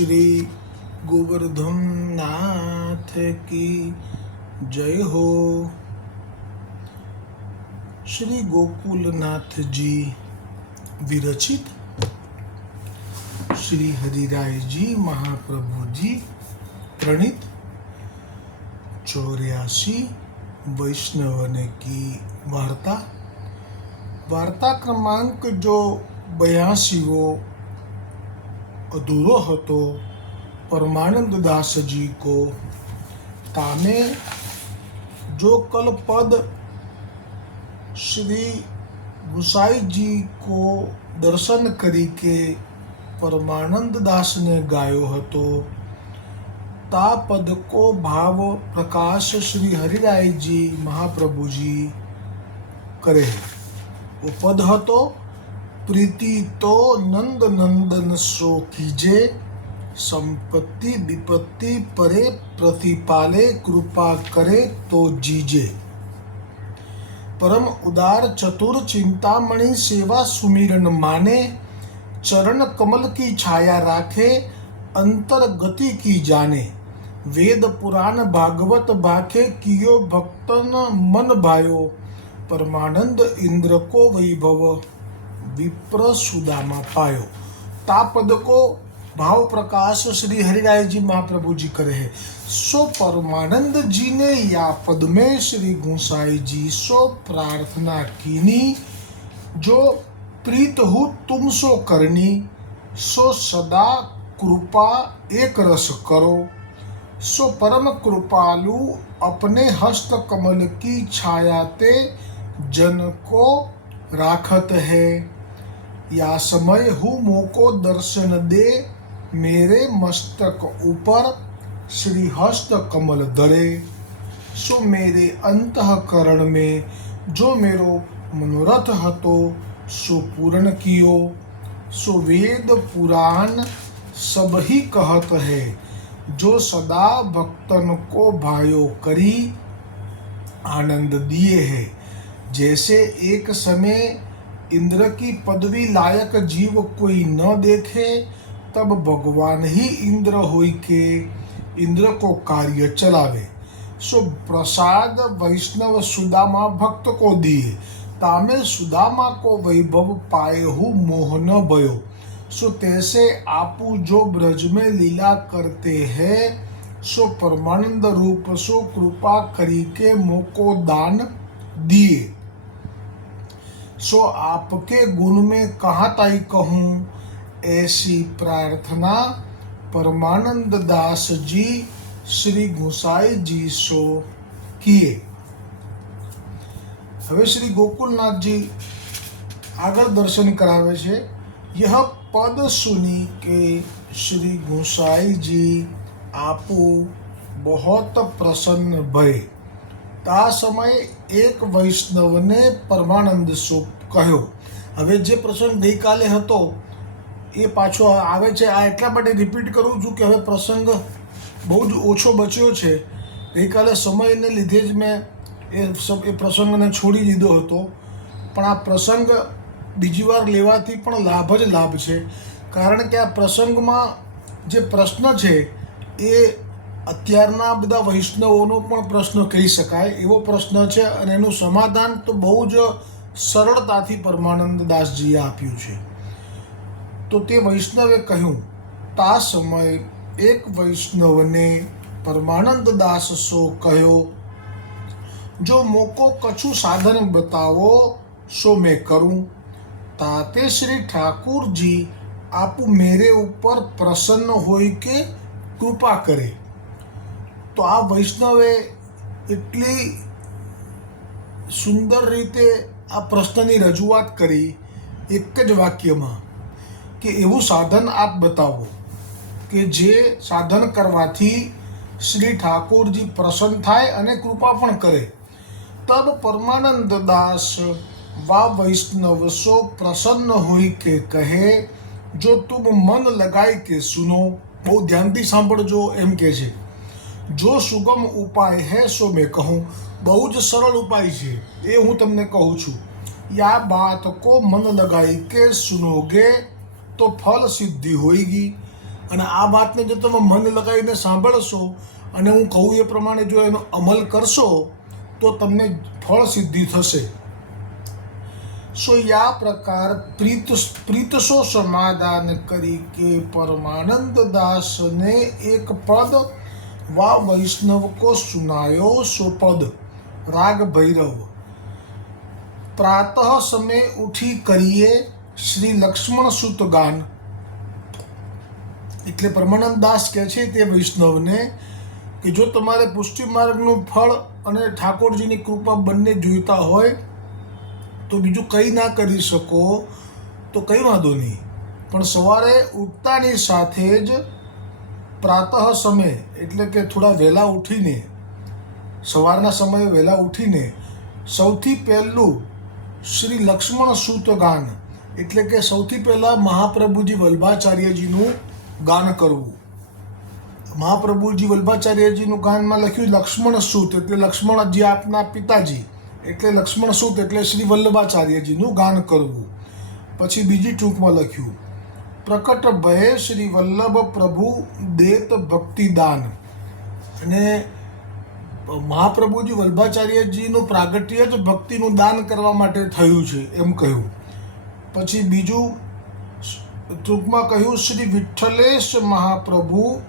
श्री गोवर्धन नाथ की जय हो। श्री गोकुलनाथ जी विरचित। श्री हरिराय जी महाप्रभु जी प्रणित। चौरासी वैष्णव ने की वार्ता। वार्ता क्रमांक जो बयासी वो અધૂરો હતો परमानंद दास जी को तामे जो कल पद श्री गुसाई जी को દર્શન કરી કે પરમાનંદ દાસને ગાયો હતો તા પદ કો ભાવ પ્રકાશ શ્રી હરિરાયજી મહાપ્રભુજી કરે वो पद હતો પ્રીતિ તો નંદ નંદન શોખીજે સંપત્તિ વિપત્તિ પરે પ્રતિપાલે, કૃપા કરે તો જીજે. પરમ ઉદાર ચતુર ચિંતામણી સેવા સુમિરન માને, ચરણ કમલ કી છાયા રાખે, અંતર ગતિ કી જાને. વેદ પુરાણ ભાગવત ભાખે કિયો ભક્તન મન ભાયો, પરમાનંદ ઇન્દ્ર કો વૈભવ. विप्र सुदामा पायो तापद को भाव प्रकाश श्री हरिराय जी महाप्रभु जी करे है सो परमानंद जी ने या पद में श्री गोसाई जी सो प्रार्थना कीनी जो प्रीत हूँ तुम सो करनी सो सदा कृपा एक रस करो सो परम कृपालु अपने हस्त कमल की छाया ते जन को राखत है या समय हूँ मोको दर्शन दे मेरे मस्तक ऊपर श्री हस्त कमल धरे सो मेरे अंतकरण में जो मेरो मनोरथ हतो, सो पूर्ण कियो। सो वेद पुराण सब ही कहत है, जो सदा भक्तन को भायो करी, आनंद दिए है। जैसे एक समय इंद्र की पदवी लायक जीव कोई न देखे, तब भगवान ही इंद्र होई के इंद्र को कार्य चलावे। सो प्रसाद वैष्णव सुदामा भक्त को दिए, तामे सुदामा को वैभव पाए हु मोह न भयो सो तैसे आपू जो ब्रज में लीला करते हैं, सो परमानंद रूप सो कृपा करी के मोको दान दिए। सो आपके गुण में कहाँ ताई कहूँ ऐसी प्रार्थना परमानंद दास जी श्री गोसाई जी सो किए હવે શ્રી ગોકુલનાથજી આગળ દર્શન કરાવે છે यह पद सुनी के श्री गोसाई जी आपू बहुत प्रसन्न તા સમયે એક વૈષ્ણવને પરમાનંદ સુખ કહ્યો. હવે જે પ્રસંગ ગઈકાલે હતો, એ પાછો આવે છે. આ એટલા માટે રિપીટ કરું છું કે હવે પ્રસંગ બહુ જ ઓછો બચ્યો છે. ગઈકાલે સમયને લીધે જ મેં એ એ પ્રસંગને છોડી દીધો હતો. પણ આ પ્રસંગ બીજી વાર લેવાથી પણ લાભ જ લાભ છે. કારણ કે આ પ્રસંગમાં જે પ્રશ્ન છે, એ અત્યારના બધા વૈષ્ણવોનો પણ પ્રશ્ન કહી શકાય, એવો પ્રશ્ન છે અને એનું સમાધાન તો બહુ જ સરળતાથી પરમાનંદ દાસજીએ આપ્યું છે. તો તે વૈષ્ણવે કહ્યું, તા સમય એક વૈષ્ણવને પરમાનંદ દાસ સો કહ્યો, જો મોકો કછું સાધન બતાવો સો મેં કરું. તાતે શ્રી ઠાકુરજી આપું મેરે ઉપર પ્રસન્ન હોય કે કૃપા કરે. તો આ વૈષ્ણવે એટલી સુંદર રીતે આ પ્રશ્નની રજૂઆત કરી એક જ વાક્યમાં કે એવું સાધન આપ બતાવો કે જે સાધન કરવાથી શ્રી ઠાકોરજી પ્રસન્ન થાય અને કૃપા પણ કરે. તબ પરમાનંદ દાસ, વા વૈષ્ણવ સો પ્રસન્ન હોય કે કહે, જો તુમ મન લગાઈ કે સુનો. બહુ ધ્યાનથી સાંભળજો એમ કે છે. જો સુગમ ઉપાય હે સો મેં કહું. બહુ જ સરળ ઉપાય છે, એ હું તમને કહું છું. યા બાત કો મન લગાઈ કે સુનોગે તો ફલ સિદ્ધિ હોયગી અને આ વાતને જો તમે મન લગાવીને સાંભળશો અને હું કહું એ પ્રમાણે જો એનો અમલ કરશો, તો તમને ફળ સિદ્ધિ થશે. સો યા પ્રકાર પ્રીત પ્રીતસો સમાધાન કરી કે પરમાનંદ દાસને એક પદ વા વૈષ્ણવ કો સુનાયો સોપદ રાગ ભૈરવ. પ્રાતઃ સમય ઉઠી કરીએ શ્રી લક્ષ્મણ સુત ગાન. એટલે પરમાનંદ દાસ કહે છે તે વૈષ્ણવને કે જો તમારે પુષ્ટિ માર્ગનું ફળ અને ઠાકોરજીની કૃપા બંને જોઈતા હોય, તો બીજું કંઈ ના કરી શકો, તો કંઈ વાંધો નહીં. પણ સવારે ઉઠતાની સાથે જ પ્રાતઃ સમય, એટલે કે થોડા વહેલા ઉઠીને, સવારના સમયે વહેલા ઉઠીને, સૌથી પહેલું શ્રી લક્ષ્મણ સૂત ગાન, એટલે કે સૌથી પહેલાં મહાપ્રભુજી વલ્ભાચાર્યજીનું ગાન કરવું. મહાપ્રભુજી વલ્ભાચાર્યજીનું ગાનમાં લખ્યું લક્ષ્મણ સૂત, એટલે લક્ષ્મણજી આપના પિતાજી, એટલે લક્ષ્મણ સૂત, એટલે શ્રી વલ્લભાચાર્યજીનું ગાન કરવું. પછી બીજી ટૂંકમાં લખ્યું પ્રકટ ભય શ્રી વલ્લભ પ્રભુ દેત ભક્તિદાન. અને મહાપ્રભુજી વલ્ભાચાર્યજીનું પ્રાગટ્ય જ ભક્તિનું દાન કરવા માટે થયું છે એમ કહ્યું. પછી બીજું ટૂંકમાં કહ્યું, શ્રી વિઠ્ઠલેશ મહાપ્રભુ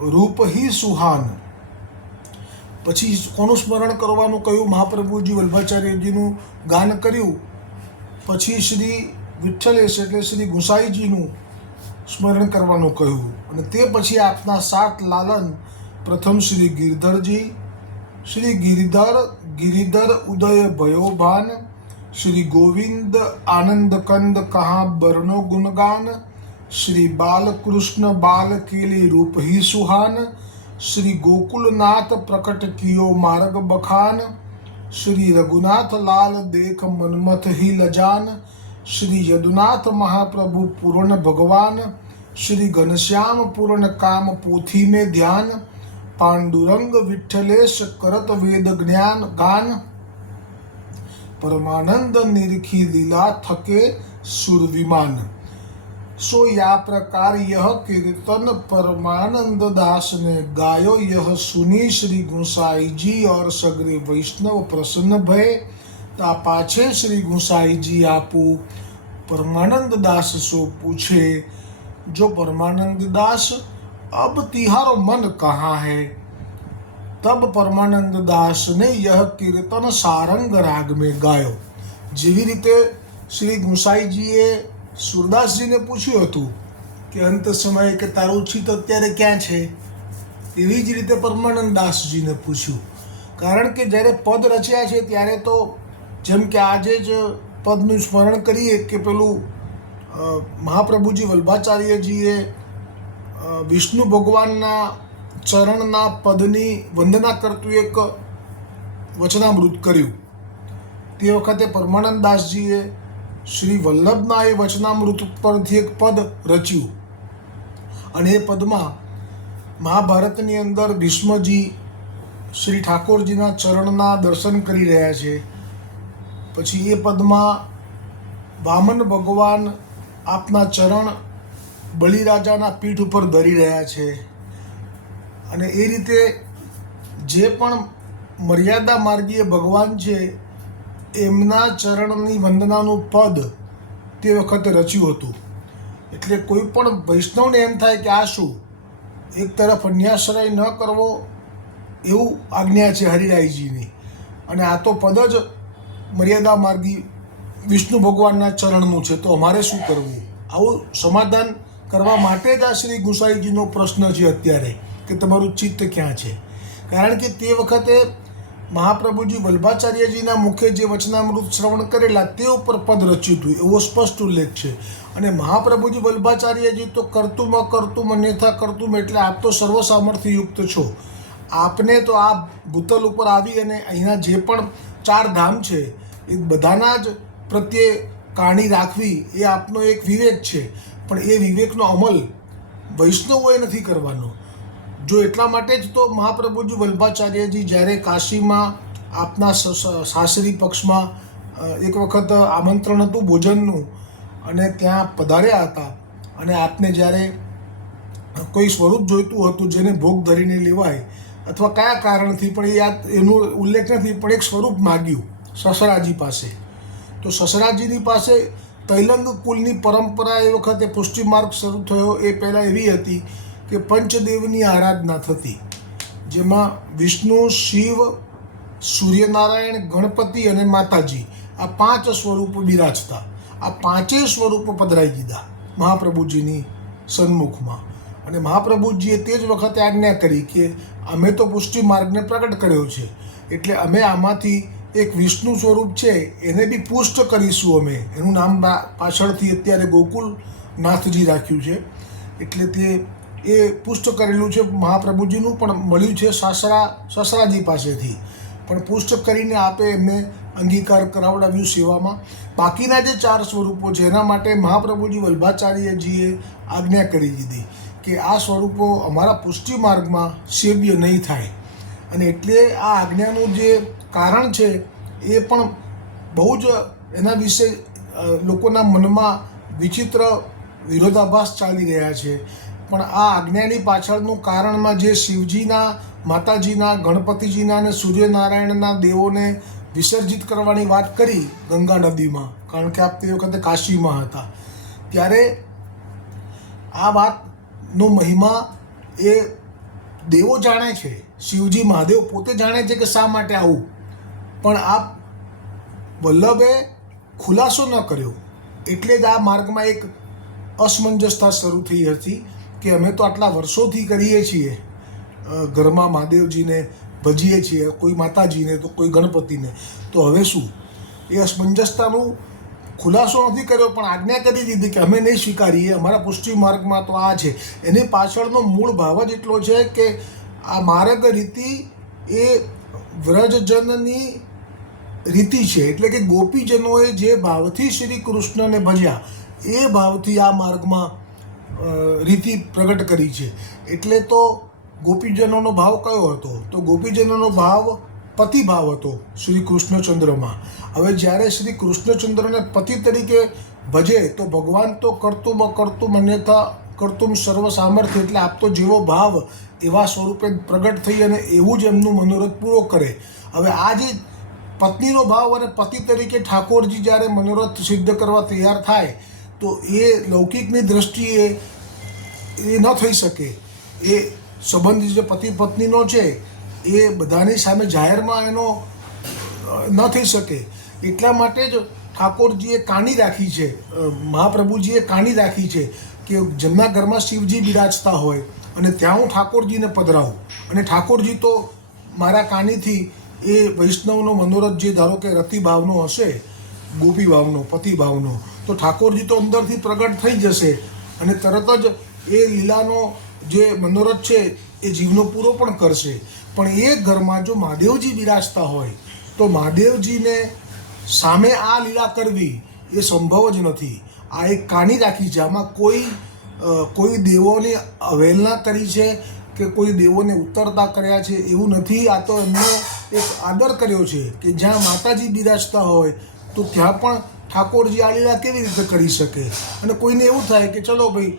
રૂપહી સુહાન. પછી કોનું સ્મરણ કરવાનું કહ્યું? મહાપ્રભુજી વલ્ભાચાર્યજીનું ગાન કર્યું. પછી શ્રી વિઠ્ઠલેશ એટલે શ્રી ગુસાઈજીનું સ્મરણ કરવાનું કહ્યું. અને તે પછી આપના સાત લાલન પ્રથમ શ્રી ગિરધરજી, શ્રી ગિરિધર ગિરિધર ઉદય ભયોભાન, શ્રી ગોવિંદ આનંદ કંદ કહા બરનો ગુણગાન, શ્રી બાલકૃષ્ણ બાલ કેલી રૂપ સુહાન, શ્રી ગોકુલનાથ પ્રકટ કિયો માર્ગ બખાન, શ્રી રઘુનાથ લાલ દેખ મન્મથ હી લજાન શ્રી યદુનાથ મહાપ્રભુ પૂર્ણ ભગવાન શ્રી ઘનશ્યામ પૂર્ણ કામ પોથી में ધ્યાન પાંડુરંગ વિઠ્ઠલેશ કરત વેદ જ્ઞાન ગાન परमानंद निरखी लीला थके सुर विमान सो या प्रकार यह कीर्तन परमानंद दास ने गायो यह सुनी श्री गुसाई जी और सगरे वैष्णव प्रसन्न भय ता पाछे श्री गुसाई जी आपू परमानंद दास सो पूछे जो परमानंद दास अब तिहारो मन कहाँ है તબ પરમાનંદ દાસને યહ કીર્તન સારંગ રાગ મેં ગાયો જેવી રીતે શ્રી ગુસાઈજીએ સુરદાસજીને પૂછ્યું હતું કે અંત સમયે કે તારું ચિત્ત અત્યારે ક્યાં છે એવી જ રીતે પરમાનંદ દાસજીને પૂછ્યું કારણ કે જ્યારે પદ રચ્યા છે ત્યારે તો જેમ કે આજે જ પદનું સ્મરણ કરીએ કે પેલું મહાપ્રભુજી વલ્ભાચાર્યજીએ વિષ્ણુ ભગવાનના ચરણના પદની વંદના કરતું એક વચનામૃત કર્યું. તે વખતે પરમાનંદ દાસજીએ શ્રી વલ્લભના એ વચનામૃત પરથી એક પદ રચ્યું. અને એ પદમાં મહાભારતની અંદર ભીષ્મજી શ્રી ઠાકોરજીના ચરણના દર્શન કરી રહ્યા છે. પછી એ પદમાં વામન ભગવાન આપના ચરણ બલિરાજાના પીઠ ઉપર ધરી રહ્યા છે. અને એ રીતે જે પણ મર્યાદા માર્ગીય ભગવાન છે, એમના ચરણની વંદનાનું પદ તે વખતે રચ્યું હતું. એટલે કોઈ પણ વૈષ્ણવને એમ થાય કે આ શું? એક તરફ અન્યાશ્રય ન કરવો એવું આજ્ઞા છે હરિરાયજીની. અને આ તો પદ જ મર્યાદા માર્ગી વિષ્ણુ ભગવાનના ચરણનું છે. તો અમારે શું કરવું? આવું સમાધાન કરવા માટે જ આ શ્રી ગુસાઈજીનો પ્રશ્ન છે અત્યારે, કે તમારું ચિત્ત ક્યાં છે? કારણ કે તે વખતે મહાપ્રભુજી વલ્ભાચાર્યજીના મુખે જે વચનામૃત શ્રવણ કરેલા તે ઉપર પદ રચ્યું હતું. એવો સ્પષ્ટ ઉલ્લેખ છે. અને મહાપ્રભુજી વલ્ભાચાર્યજી તો કરતુમ કરતું, અન્યથા કરતું એટલે આપ તો સર્વ સામર્થ્યયુક્ત છો. આપને તો આ ભૂતલ ઉપર આવી અને અહીંના જે પણ ચાર ધામ છે એ બધાના જ પ્રત્યે કાણી રાખવી એ આપનો એક વિવેક છે. પણ એ વિવેકનો અમલ વૈષ્ણવોએ નથી કરવાનો. જો એટલા માટે જ તો મહાપ્રભુજી વલ્ભાચાર્યજી જ્યારે કાશીમાં આપના સાસરી પક્ષમાં એક વખત આમંત્રણ હતું ભોજનનું અને ત્યાં પધાર્યા હતા અને આપને જ્યારે કોઈ સ્વરૂપ જોઈતું હતું જેને ભોગ ધરીને લેવાય અથવા કયા કારણથી પણ એ યાદ, એનું ઉલ્લેખ નથી પણ એક સ્વરૂપ માગ્યું. સસરાજી પાસે. તો સસરાજીની પાસે તૈલંગ કુલની પરંપરા એ વખતે પુષ્ટિમાર્ગ શરૂ થયો. એ પહેલાં એવી હતી કે પંચદેવની આરાધના થતી, જેમાં વિષ્ણુ, શિવ, સૂર્યનારાયણ, ગણપતિ અને માતાજી આ પાંચ સ્વરૂપ બિરાજતા. આ પાંચેય સ્વરૂપો પધરાઈ દીધા મહાપ્રભુજીની સન્મુખમાં. અને મહાપ્રભુજીએ તે જ વખતે આજ્ઞા કરી કે અમે તો પુષ્ટિ માર્ગને પ્રગટ કર્યો છે. એટલે અમે આમાંથી એક વિષ્ણુ સ્વરૂપ છે, એને બી પુષ્ટ કરીશું અમે. એનું નામ પાછળથી અત્યારે ગોકુલ નાથજી રાખ્યું છે. એટલે તે એ પુષ્ટ કરેલું છે, મહાપ્રભુજીનું પણ મળ્યું છે સાસરા, સસરાજી પાસેથી. પણ પુષ્ટ કરીને આપે એમને અંગીકાર કરાવડાવ્યું સેવામાં. બાકીના જે ચાર સ્વરૂપો છે, એના માટે મહાપ્રભુજી વલ્ભાચાર્યજીએ આજ્ઞા કરી દીધી કે આ સ્વરૂપો અમારા પુષ્ટિ માર્ગમાં સેવ્ય નહીં થાય. અને એટલે આ આજ્ઞાનું જે કારણ છે એ પણ બહુ જ એના વિશે લોકોના મનમાં વિચિત્ર વિરોધાભાસ ચાલી રહ્યા છે. પણ આ આજ્ઞાની પાછળનું કારણમાં જે શિવજીના, માતાજીના, ગણપતિજીના અને સૂર્યનારાયણના દેવોને વિસર્જિત કરવાની વાત કરી ગંગા નદીમાં, કારણ કે આપ તે વખતે કાશીમાં હતા. ત્યારે આ વાતનો મહિમા એ દેવો જાણે છે. શિવજી મહાદેવ પોતે જાણે છે કે શા માટે આવું? પણ આ વલ્લભે ખુલાસો ન કર્યો. એટલે જ આ માર્ગમાં એક અસમંજસતા શરૂ થઈ હતી કે અમે તો આટલા વર્ષોથી કરીએ છીએ. ઘરમાં મહાદેવજીને ભજીએ છીએ, કોઈ માતાજીને, તો કોઈ ગણપતિને. તો હવે શું? એ અસમંજસતાનું ખુલાસો નથી કર્યો, પણ આજ્ઞા કરી દીધી કે અમે નહીં સ્વીકારીએ. અમારા પુષ્ટિ માર્ગમાં તો આ છે. એની પાછળનો મૂળ ભાવ જ એટલો છે કે આ માર્ગ રીતિ એ વ્રજજનની રીતિ છે, એટલે કે ગોપીજનોએ જે ભાવથી શ્રી કૃષ્ણને ભજ્યા, એ ભાવથી આ માર્ગમાં રીતિ પ્રગટ કરી છે. એટલે તો ગોપીજનોનો ભાવ કયો હતો? તો ગોપીજનોનો ભાવ પતિ ભાવ હતો શ્રી કૃષ્ણચંદ્રમાં. હવે જ્યારે શ્રી કૃષ્ણચંદ્રને પતિ તરીકે ભજે, તો ભગવાન તો કરતું કરતું અન્યથા કરતું સર્વ સામર્થ્ય, એટલે આપતો જેવો ભાવ એવા સ્વરૂપે પ્રગટ થઈ અને એવું જ એમનું મનોરથ પૂરો કરે. હવે આ જે પત્નીનો ભાવ અને પતિ તરીકે ઠાકોરજી જ્યારે મનોરથ સિદ્ધ કરવા તૈયાર થાય, તો એ લૌકિકની દ્રષ્ટિએ એ ન થઈ શકે. એ સંબંધ જે પતિ પત્નીનો છે, એ બધાની સામે જાહેરમાં એનો ન થઈ શકે. એટલા માટે જ ઠાકોરજીએ કાણી રાખી છે મહાપ્રભુજીએ કાણી રાખી છે કે જેમના ઘરમાં શિવજી બિરાજતા હોય, અને ત્યાં હું ઠાકોરજીને પધરાવું. અને ઠાકોરજી તો મારા કાનીથી એ વૈષ્ણવનો મનોરથ જે ધારો કે રતિ ભાવનો હશે, ગોપી ભાવનો, પતિ ભાવનો, તો ઠાકોરજી તો અંદરથી પ્રગટ થઈ જશે અને તરત જ એ લીલાનો જે મનોરથ છે એ જીવનો પૂરો પણ કરશે. પણ એ ઘરમાં જો મહાદેવજી બિરાજતા હોય, તો મહાદેવજીને સામે આ લીલા કરવી એ સંભવ જ નથી. આ એક કાની રાખી છે. આમાં કોઈ કોઈ દેવોની અવહેલના કરી છે કે કોઈ દેવોને ઉતરતા કર્યા છે એવું નથી. આ તો એમનો એક આદર કર્યો છે કે જ્યાં માતાજી બિરાજતા હોય તો ત્યાં પણ ઠાકોરજી આ લીલા કેવી રીતે કરી શકે? અને કોઈને એવું થાય કે ચલો ભાઈ,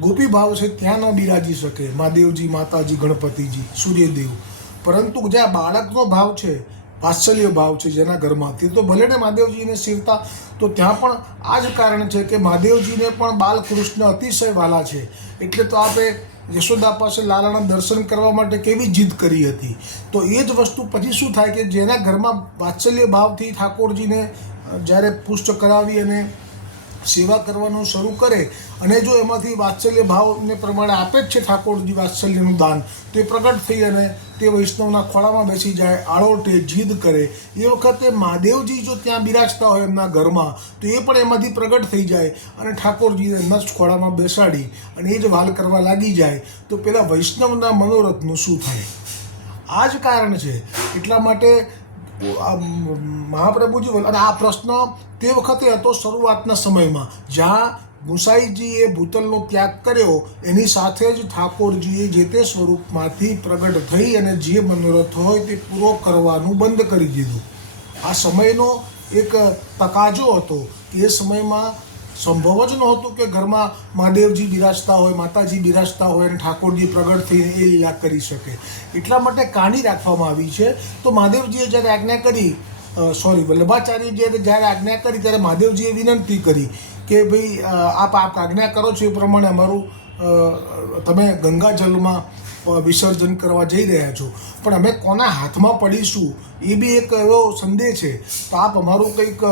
ગોપી ભાવ છે ત્યાં ન બિરાજી શકે, મહાદેવજી, માતાજી, ગણપતિજી, સૂર્યદેવ. પરંતુ જ્યાં બાળકનો ભાવ છે, વાત્સલ્ય ભાવ છે જેના ઘરમાં તે તો ભલે ને મહાદેવજીને શિવતા તો ત્યાં પણ આ જ કારણ છે કે મહાદેવજીને પણ બાલકૃષ્ણ અતિશય વાલા છે. એટલે તો આપણે યશોદા પાસે લાલાના દર્શન કરવા માટે કેવી જીદ કરી હતી? તો એ જ વસ્તુ પછી શું થાય કે જેના ઘરમાં વાત્સલ્ય ભાવથી ઠાકોરજીને જ્યારે પુષ્ટ કરાવી અને સેવા કરવાનું શરૂ કરે અને જો એમાંથી વાત્સલ્ય ભાવને પ્રમાણે આપે જ છે ઠાકોરજી વાત્સલ્યનું દાન, તો પ્રગટ થઈ અને તે વૈષ્ણવના ખોળામાં બેસી જાય, આળોટે જીદ કરે. એ વખતે મહાદેવજી જો ત્યાં બિરાજતા હોય એમના ઘરમાં, તો એ પણ એમાંથી પ્રગટ થઈ જાય અને ઠાકોરજીને એમના ખોળામાં બેસાડી અને એ જ વાલ કરવા લાગી જાય. તો પેલા વૈષ્ણવના મનોરથનું શું થાય? આ જ કારણ છે. એટલા માટે મહાપ્રભુજી અને આ પ્રશ્ન તે વખતે હતો શરૂઆતના સમયમાં. જ્યાં ગુસાઈજીએ ભૂતલનો ત્યાગ કર્યો, એની સાથે જ ઠાકોરજીએ જે તે સ્વરૂપમાંથી પ્રગટ થઈ અને જે મનોરથ હોય તે પૂરો કરવાનું બંધ કરી દીધું. આ સમયનો એક તકાજો હતો. એ સમયમાં સંભવ જ નહોતું કે ઘરમાં મહાદેવજી બિરાજતા હોય, માતાજી બિરાજતા હોય અને ઠાકોરજી પ્રગટ થઈને એ લીલા કરી શકે. એટલા માટે કાણી રાખવામાં આવી છે. તો મહાદેવજીએ જ્યારે આજ્ઞા કરી સોરી વલ્લભાચાર્યજીએ જ્યારે આજ્ઞા કરી, ત્યારે મહાદેવજીએ વિનંતી કરી કે ભાઈ આપ આપ આજ્ઞા કરો છો એ પ્રમાણે અમારું તમે ગંગાજલમાં વિસર્જન કરવા જઈ રહ્યા છો. પણ અમે કોના હાથમાં પડીશું એ બી એક એવો સંદેહ છે. તો આપ અમારું કંઈક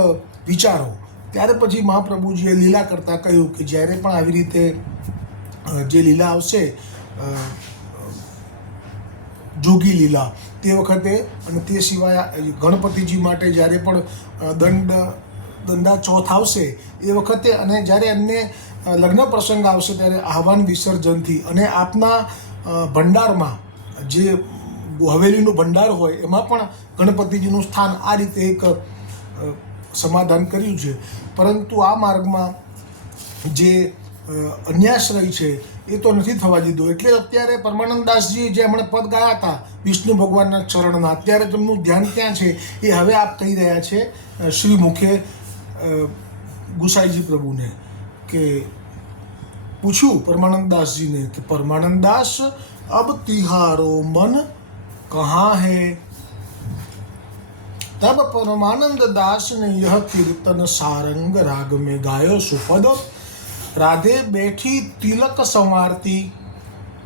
વિચારો. ત્યારે પછી મહાપ્રભુજીએ લીલા કરતાં કહ્યું કે જ્યારે પણ આવી રીતે જે લીલા આવશે જોગી લીલા, તે વખતે અને તે સિવાય ગણપતિજી માટે જ્યારે પણ દંડ, દંડા ચોથ આવશે, એ વખતે અને જ્યારે એમને લગ્ન પ્રસંગ આવશે ત્યારે આહવાન વિસર્જનથી અને આપના ભંડારમાં જે હવેલીનું ભંડાર હોય એમાં પણ ગણપતિજીનું સ્થાન આ રીતે એક સમાધાન કર્યું છે. પરંતુ આ માર્ગમાં જે અન્યાશ્રય છે, એ તો નથી થવા દીધો. એટલે અત્યારે પરમાનંદદાસજી જે હમણાં પદ ગાયા હતા, વિષ્ણુ ભગવાનના ચરણના, અત્યારે તેમનું ધ્યાન ક્યાં છે, એ હવે આપ કહી રહ્યા છે શ્રી મુખે ગુસાઈજી પ્રભુને કે પૂછ્યું પરમાનંદદાસજીને કે પરમાનંદદાસ અબ તિહારો મન કહા है तब परमानंद दास ने यह कीर्तन सारंग राग में गायो सुपद राधे बैठी तिलक संवारती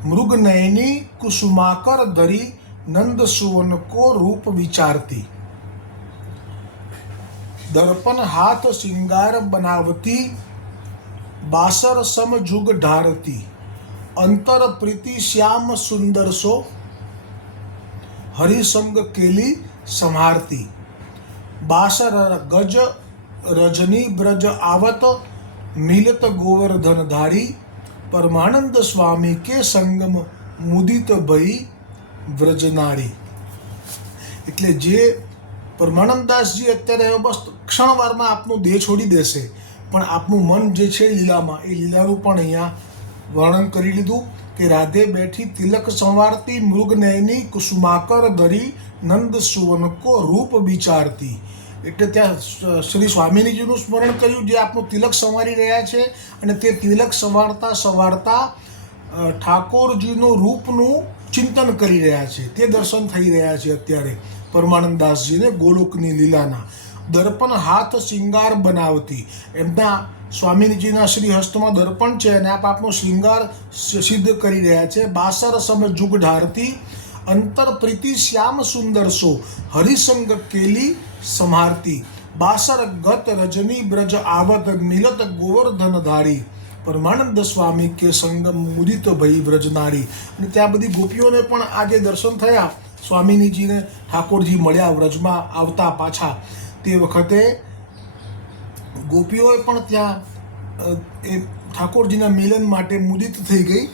मृगनयनी कुसुमाकर धरी नंद सुवन को रूप विचारती दर्पण हाथ श्रृंगार बनावती बासर सम जुग ढारती अंतर प्रीति श्याम सुंदर सो हरिसंग केली संहारती બાસર ગજ રજની બ્રજ આવત મિલત ગોવર્ધન ધારી પરમાનંદ સ્વામી કે સંગમ મુદિત ભઈ વ્રજનારી. એટલે જે પરમાનંદદાસજી અત્યારે હવે બસ ક્ષણવારમાં આપનું દેહ છોડી દેશે, પણ આપનું મન જે છે લીલામાં, એ લીલાનું પણ અહીંયા વર્ણન કરી લીધું કે રાધે બેઠી તિલક સંવારતી મૃગ નયની કુસુમાકર ધરી નંદ સુવનકો રૂપ વિચારતી. એટલે ત્યાં શ્રી સ્વામિનીજીનું સ્મરણ કર્યું જે આપણું તિલક સંવારી રહ્યા છે અને તે તિલક સંવારતા સંવારતા ઠાકોરજીનું રૂપનું ચિંતન કરી રહ્યા છે. તે દર્શન થઈ રહ્યા છે અત્યારે પરમાનંદદાસજીને ગોલોકની લીલાના. દર્પણ હાથ શિંગાર બનાવતી. એમના સ્વામીજીના શ્રી હસ્તમાં દર્પણ છે અને આપ આપનો શૃંગાર સિદ્ધ કરી રહ્યા છે. બાસર સમ જુગ ઢારતી. અંતર પ્રીતિ શ્યામ સુંદર સો હરિસંગ કેલી સમારતી. બાસર ગત રજની બ્રજ આવત મિલત ગોવર્ધન ધારી. પરમાનંદ સ્વામી કે સંગમ મુદિત ભઈ વ્રજનારી અને ત્યાં બધી ગોપીઓને પણ આજે દર્શન થયા. સ્વામીનીજીને ઠાકોરજી મળ્યા વ્રજમાં આવતા પાછા. તે વખતે ગોપીઓએ પણ ત્યાં એ ઠાકોરજીના મિલન માટે મુદિત થઈ ગઈ.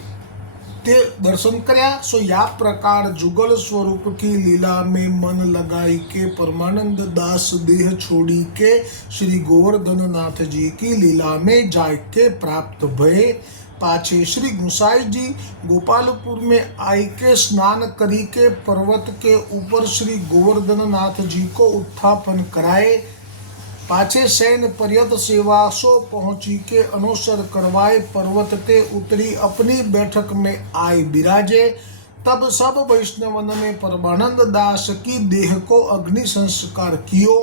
તે દર્શન કર્યા સો યા પ્રકાર જુગલ સ્વરૂપ કી લીલા में मन लगाई के परमानंद दास देह छोड़ी के श्री गोवर्धन नाथ जी की लीला में जाय के प्राप्त भये पाछे श्री गुसाई जी गोपालपुर में आई के स्नान करी के पर्वत के ऊपर श्री गोवर्धन नाथ जी को उत्थापन कराए पाछे सैन पर्यत सेवा सो पहुँची के अनुसर करवाए पर्वत ते उतरी अपनी बैठक में आए बिराजे। तब सब वैष्णवन ने परमानंद दास की देह को अग्नि संस्कार कियो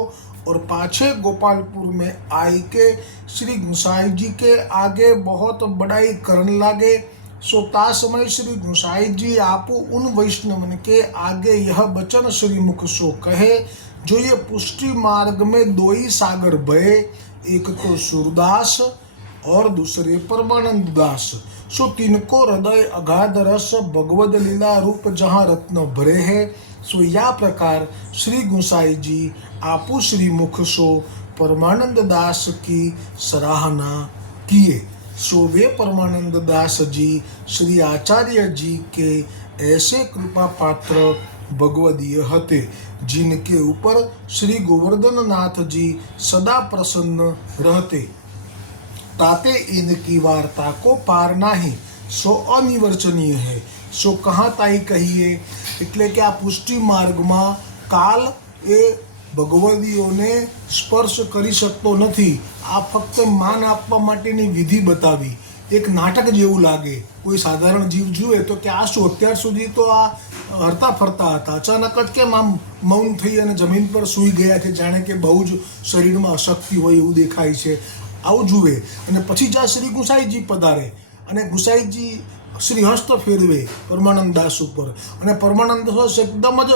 और पाछे गोपालपुर में आई के श्री गुसाई जी के आगे बहुत बड़ाई करने लगे। सो ता समय श्री गुसाई जी, आप उन वैष्णवन के आगे यह वचन श्री मुख सो कहे, जो ये पुष्टि मार्ग में दो ही सागर बहे, एक तो सूरदास और दूसरे परमानंद दास सो तिनको हृदय अगाध रस, भगवद लीला रूप जहाँ रत्न भरे है। सो या प्रकार श्री गुसाई जी, आपू श्री मुख सो परमानंद दास की सराहना किए। શોભે પરમાનંદ દાસજી, શ્રી આચાર્યજી કે ऐसे कृपा पात्र भगवदीय हते जिनके ऊपर श्री गोवर्धन नाथ जी सदा प्रसन्न रहते ताते इनकी वार्ता को पार नहीं सो અનિવર્ચનીય હે, સો કહાતાઈ કહીએ? એટલે કે આ પુષ્ટિ માર્ગમાં કાલ એ ભગવદીઓને સ્પર્શ કરી શકતો નથી. આ ફક્ત માન આપવા માટેની વિધિ બતાવી. એક નાટક જેવું લાગે. કોઈ સાધારણ જીવ જુએ તો કે આ શું? અત્યાર સુધી તો આ હરતા ફરતા હતા. અચાનક જ કેમ આમ મૌન થઈ અને જમીન પર સૂઈ ગયા છે? જાણે કે બહુ જ શરીરમાં અશક્તિ હોય એવું દેખાય છે. આવું જુએ. અને પછી જ્યાં શ્રી ગુસાઈજી પધારે. અને ગુસાઈજી શ્રી હસ્ત ફેરવે પરમાનંદ દાસ ઉપર. અને પરમાનંદ દાસ એકદમ જ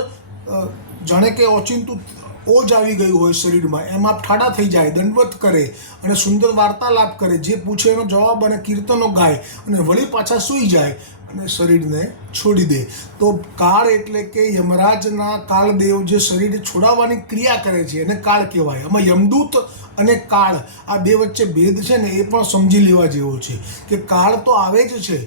જાણે કે ઓચિંતું ઓજ આવી ગયું હોય શરીરમાં, એમાં ઠાડા થઈ જાય, દંડવત કરે અને સુંદર વાર્તાલાપ કરે, જે પૂછે એનો જવાબ અને કીર્તનો ગાય અને વળી પાછા સૂઈ જાય અને શરીરને છોડી દે. તો કાળ એટલે કે યમરાજના કાળદેવ જે શરીર છોડાવવાની ક્રિયા કરે છે, એને કાળ કહેવાય. આમાં યમદૂત અને કાળ, આ બે વચ્ચે ભેદ છે ને એ પણ સમજી લેવા જેવો છે કે કાળ તો આવે જ છે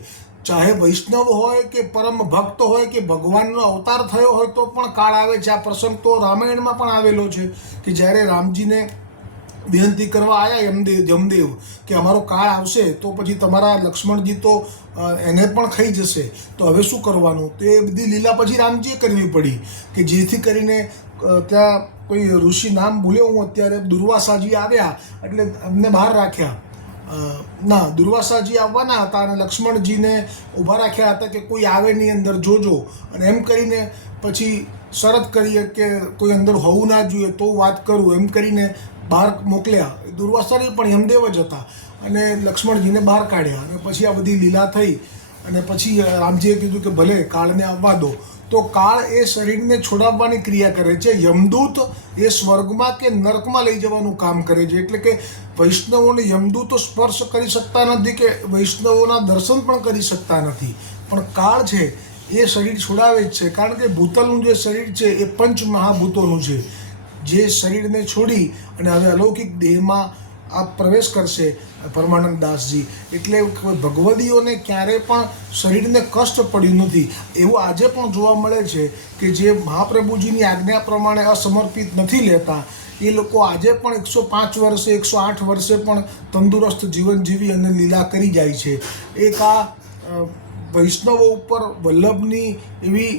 ચાહે વૈષ્ણવ હોય કે પરમ ભક્ત હોય કે ભગવાનનો અવતાર થયો હોય તો પણ કાળ આવે છે. આ પ્રસંગ તો રામાયણમાં પણ આવેલો છે કે જ્યારે રામજીને વિનંતી કરવા આવ્યા યમદેવ જમદેવ કે અમારો કાળ આવશે, તો પછી તમારા લક્ષ્મણજી તો એને પણ ખાઈ જશે. તો હવે શું કરવાનું? તો એ બધી લીલા પછી રામજીએ કરવી પડી કે જેથી કરીને ત્યાં કોઈ ઋષિ નામ ભૂલ્યો. હું અત્યારે દુર્વાસાજી આવ્યા એટલે અમને બહાર રાખ્યા. ના, દુર્વાસાજી આવવાના હતા અને લક્ષ્મણજીને ઊભા રાખ્યા હતા કે કોઈ આવે નહીં અંદર, જોજો. અને એમ કરીને પછી શરત કરીએ કે કોઈ અંદર હોવું ના જોઈએ તો વાત કરું. એમ કરીને બહાર મોકલ્યા. દુર્વાસાજી પણ હેમદેવ જ હતા. અને લક્ષ્મણજીને બહાર કાઢ્યા. અને પછી આ બધી લીલા થઈ. અને પછી રામજીએ કીધું કે ભલે કાળને આવવા દો. તો કાળ એ શરીરને છોડાવવાની ક્રિયા કરે છે. યમદૂત એ સ્વર્ગમાં કે નર્કમાં લઈ જવાનું કામ કરે છે. એટલે કે વૈષ્ણવોને યમદૂતો સ્પર્શ કરી શકતા નથી કે વૈષ્ણવોના દર્શન પણ કરી શકતા નથી. પણ કાળ છે એ શરીર છોડાવે જ છે. કારણ કે ભૂતલનું જે શરીર છે એ પંચ મહાભૂતોનું છે. જે શરીરને છોડી અને હવે અલૌકિક દેહમાં આ પ્રવેશ કરશે પરમાનંદ દાસજી. એટલે ભગવદીઓને ક્યારેય પણ શરીરને કષ્ટ પડ્યું નથી. એવું આજે પણ જોવા મળે છે કે જે મહાપ્રભુજીની આજ્ઞા પ્રમાણે અસમર્પિત નથી લેતા, એ લોકો આજે પણ એકસો પાંચ વર્ષે, એકસો આઠ વર્ષે પણ તંદુરસ્ત જીવન જીવી અને લીલા કરી જાય છે. એક આ વૈષ્ણવો ઉપર વલ્લભની એવી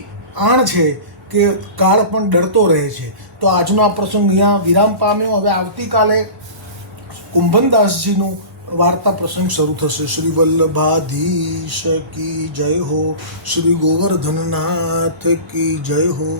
આણ છે કે કાળ પણ ડરતો રહે છે. તો આજનો આ પ્રસંગ અહીંયા વિરામ પામ્યો. હવે આવતીકાલે કુંભનદાસજીનું વાર્તા પ્રસંગ શરૂ થશે. શ્રી વલ્લભાધીશ કી જય હો. શ્રી ગોવર્ધનનાથ કી જય હો.